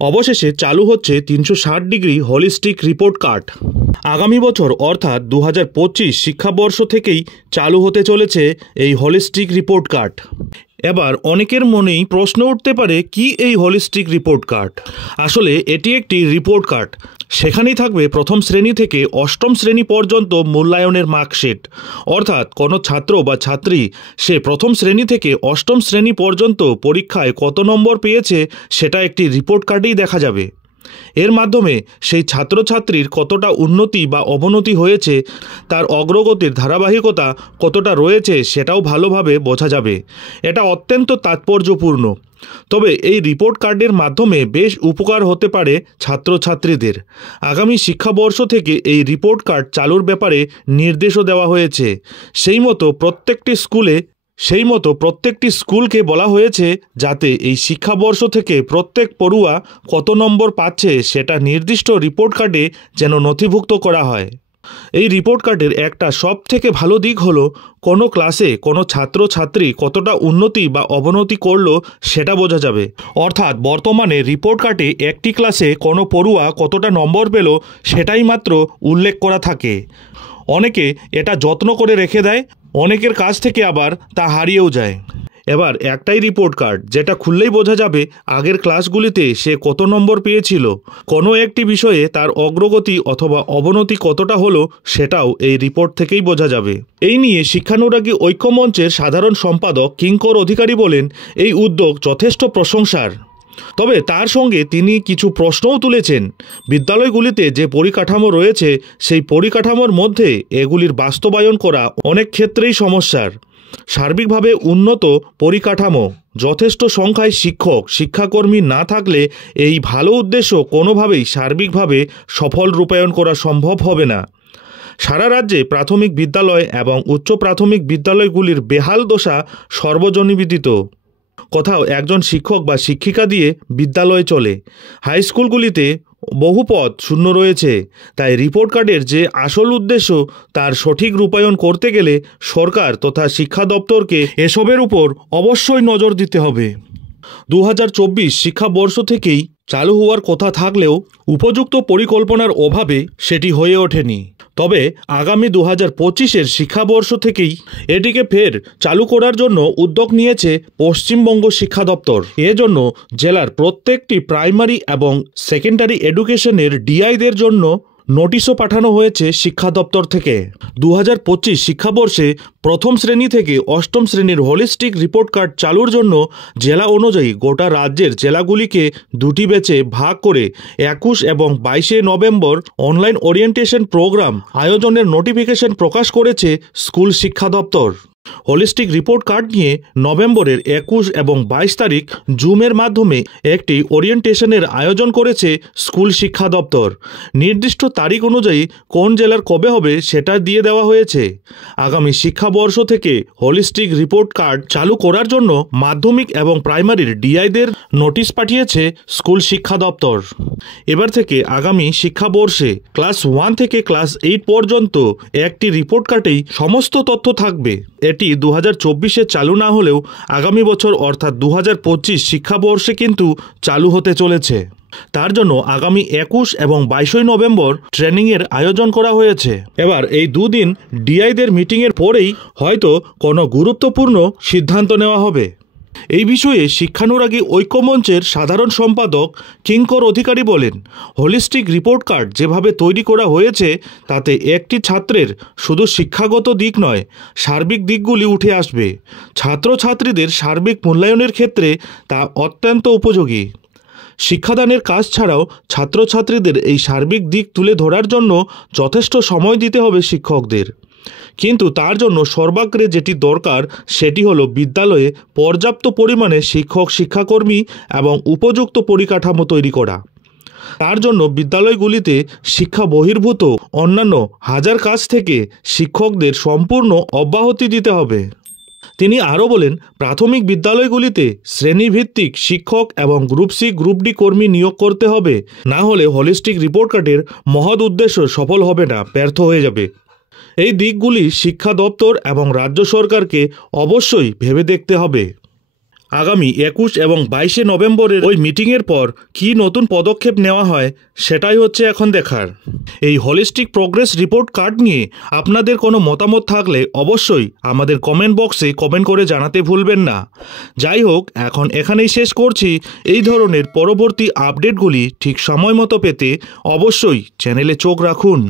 অবশেষে চালু হচ্ছে 360 ডিগ্রি হলিস্টিক রিপোর্ট কার্ড। আগামী বছর অর্থাৎ 2025 শিক্ষাবর্ষ থেকেই চালু হতে চলেছে এই হলিস্টিক রিপোর্ট কার্ড। এবার অনেকের মনেই প্রশ্ন উঠতে পারে, কি এই হলিস্টিক রিপোর্ট কার্ড? আসলে এটি একটি রিপোর্ট কার্ড। সেখানেই থাকবে প্রথম শ্রেণী থেকে অষ্টম শ্রেণী পর্যন্ত মূল্যায়নের মার্কশিট। অর্থাৎ কোনো ছাত্র বা ছাত্রী সে প্রথম শ্রেণী থেকে অষ্টম শ্রেণী পর্যন্ত পরীক্ষায় কত নম্বর পেয়েছে সেটা একটি রিপোর্ট কার্ডেই দেখা যাবে। এর মাধ্যমে সেই ছাত্রছাত্রীর কতটা উন্নতি বা অবনতি হয়েছে, তার অগ্রগতির ধারাবাহিকতা কতটা রয়েছে সেটাও ভালোভাবে বোঝা যাবে। এটা অত্যন্ত তাৎপর্যপূর্ণ। তবে এই রিপোর্ট কার্ডের মাধ্যমে বেশ উপকার হতে পারে ছাত্রছাত্রীদের। আগামী শিক্ষাবর্ষ থেকে এই রিপোর্ট কার্ড চালুর ব্যাপারে নির্দেশও দেওয়া হয়েছে। সেই মতো প্রত্যেকটি স্কুলকে বলা হয়েছে যাতে এই শিক্ষাবর্ষ থেকে প্রত্যেক পড়ুয়া কত নম্বর পাচ্ছে সেটা নির্দিষ্ট রিপোর্ট কার্ডে যেন নথিভুক্ত করা হয়। এই রিপোর্ট কার্ডের একটা সব থেকে ভালো দিক হলো কোনো ক্লাসে কোনো ছাত্রছাত্রী কতটা উন্নতি বা অবনতি করলো সেটা বোঝা যাবে। অর্থাৎ বর্তমানে রিপোর্ট কার্ডে একটি ক্লাসে কোনো পড়ুয়া কতটা নম্বর পেল সেটাই মাত্র উল্লেখ করা থাকে। অনেকে এটা যত্ন করে রেখে দেয়, অনেকের কাছ থেকে আবার তা হারিয়েও যায়। এবার একটাই রিপোর্ট কার্ড যেটা খুললেই বোঝা যাবে আগের ক্লাসগুলিতে সে কত নম্বর পেয়েছিল, কোনো একটি বিষয়ে তার অগ্রগতি অথবা অবনতি কতটা হলো সেটাও এই রিপোর্ট থেকেই বোঝা যাবে। এই নিয়ে শিক্ষানুরাগী ঐক্যমঞ্চের সাধারণ সম্পাদক কিঙ্কর অধিকারী বলেন, এই উদ্যোগ যথেষ্ট প্রশংসার। তবে তার সঙ্গে তিনি কিছু প্রশ্নও তুলেছেন। বিদ্যালয়গুলিতে যে পরিকাঠামো রয়েছে সেই পরিকাঠামোর মধ্যে এগুলির বাস্তবায়ন করা অনেক ক্ষেত্রেই সমস্যার। সার্বিকভাবে উন্নত পরিকাঠামো, যথেষ্ট সংখ্যায় শিক্ষাকর্মী না থাকলে এই ভালো উদ্দেশ্য কোনোভাবেই সার্বিকভাবে সফল রূপায়ণ করা সম্ভব হবে না। সারা রাজ্যে প্রাথমিক বিদ্যালয় এবং উচ্চ প্রাথমিক বিদ্যালয়গুলির বেহাল দশা সর্বজনবিদিত। কোথাও একজন শিক্ষক বা শিক্ষিকা দিয়ে বিদ্যালয় চলে। হাই স্কুলগুলিতে বহু পদ শূন্য রয়েছে। তাই রিপোর্ট কার্ডের যে আসল উদ্দেশ্য তার সঠিক রূপায়ণ করতে গেলে সরকার তথা শিক্ষা দপ্তরকে এসবের উপর অবশ্যই নজর দিতে হবে। 2024 শিক্ষাবর্ষ থেকেই চালু হওয়ার কথা থাকলেও উপযুক্ত পরিকল্পনার অভাবে সেটি হয়ে ওঠেনি। তবে আগামী 2025 শিক্ষাবর্ষ থেকেই এটিকে ফের চালু করার জন্য উদ্যোগ নিয়েছে পশ্চিমবঙ্গ শিক্ষা দপ্তর। এজন্য জেলার প্রত্যেকটি প্রাইমারি এবং সেকেন্ডারি এডুকেশনের ডিআইদের জন্য নোটিশও পাঠানো হয়েছে শিক্ষা দপ্তর থেকে। 2025 শিক্ষাবর্ষে প্রথম শ্রেণী থেকে অষ্টম শ্রেণীর হলিস্টিক রিপোর্ট কার্ড চালুর জন্য জেলা অনুযায়ী গোটা রাজ্যের জেলাগুলিকে দুটি ব্যাচে ভাগ করে 21 এবং 22 নভেম্বর অনলাইন ওরিয়েন্টেশন প্রোগ্রাম আয়োজনের নোটিফিকেশন প্রকাশ করেছে স্কুল শিক্ষা দপ্তর। হলিস্টিক রিপোর্ট কার্ড নিয়ে নভেম্বরের 21 এবং 22 তারিখ জুমের মাধ্যমে একটি ওরিয়েন্টেশনের আয়োজন করেছে স্কুল শিক্ষা দপ্তর। নির্দিষ্ট তারিখ অনুযায়ী কোন জেলার কবে হবে সেটা দিয়ে দেওয়া হয়েছে। আগামী শিক্ষাবর্ষ থেকে হলিস্টিক রিপোর্ট কার্ড চালু করার জন্য মাধ্যমিক এবং প্রাইমারির ডিআইদের নোটিশ পাঠিয়েছে স্কুল শিক্ষা দপ্তর। এবার থেকে আগামী শিক্ষাবর্ষে ক্লাস 1 থেকে ক্লাস 8 পর্যন্ত একটি রিপোর্ট কার্ডেই সমস্ত তথ্য থাকবে। এটি 2024 চালু না হলেও আগামী বছর অর্থাৎ 2025 শিক্ষাবর্ষে কিন্তু চালু হতে চলেছে। তার জন্য আগামী 21 এবং 22 নভেম্বর ট্রেনিংয়ের আয়োজন করা হয়েছে। এবার এই দুদিন ডিআইদের মিটিংয়ের পরেই হয়তো কোনো গুরুত্বপূর্ণ সিদ্ধান্ত নেওয়া হবে। এই বিষয়ে শিক্ষানুরাগী ঐক্যমঞ্চের সাধারণ সম্পাদক কিঙ্কর অধিকারী বলেন, হলিস্টিক রিপোর্ট কার্ড যেভাবে তৈরি করা হয়েছে তাতে একটি ছাত্রের শুধু শিক্ষাগত দিক নয়, সার্বিক দিকগুলি উঠে আসবে। ছাত্রছাত্রীদের সার্বিক মূল্যায়নের ক্ষেত্রে তা অত্যন্ত উপযোগী। শিক্ষাদানের কাজ ছাড়াও ছাত্রছাত্রীদের এই সার্বিক দিক তুলে ধরার জন্য যথেষ্ট সময় দিতে হবে শিক্ষকদের। কিন্তু তার জন্য সর্বাগ্রে যেটি দরকার সেটি হলো বিদ্যালয়ে পর্যাপ্ত পরিমাণে শিক্ষাকর্মী এবং উপযুক্ত পরিকাঠামো তৈরি করা। তার জন্য বিদ্যালয়গুলিতে শিক্ষা বহির্ভূত অন্যান্য হাজার কাজ থেকে শিক্ষকদের সম্পূর্ণ অব্যাহতি দিতে হবে। তিনি আরও বলেন, প্রাথমিক বিদ্যালয়গুলিতে শ্রেণীভিত্তিক শিক্ষক এবং গ্রুপ সি গ্রুপ ডি কর্মী নিয়োগ করতে হবে। না হলে হলিস্টিক রিপোর্ট কার্ডের মহৎ উদ্দেশ্য সফল হবে না, ব্যর্থ হয়ে যাবে। এই দিকগুলি শিক্ষা দপ্তর এবং রাজ্য সরকারকে অবশ্যই ভেবে দেখতে হবে। আগামী 21 এবং 22 নভেম্বরের ওই মিটিংয়ের পর কী নতুন পদক্ষেপ নেওয়া হয় সেটাই হচ্ছে এখন দেখার। এই হলিস্টিক প্রোগ্রেস রিপোর্ট কার্ড নিয়ে আপনাদের কোনো মতামত থাকলে অবশ্যই আমাদের কমেন্ট বক্সে কমেন্ট করে জানাতে ভুলবেন না। যাই হোক, এখন এখানেই শেষ করছি। এই ধরনের পরবর্তী আপডেটগুলি ঠিক সময় মতো পেতে অবশ্যই চ্যানেলে চোখ রাখুন।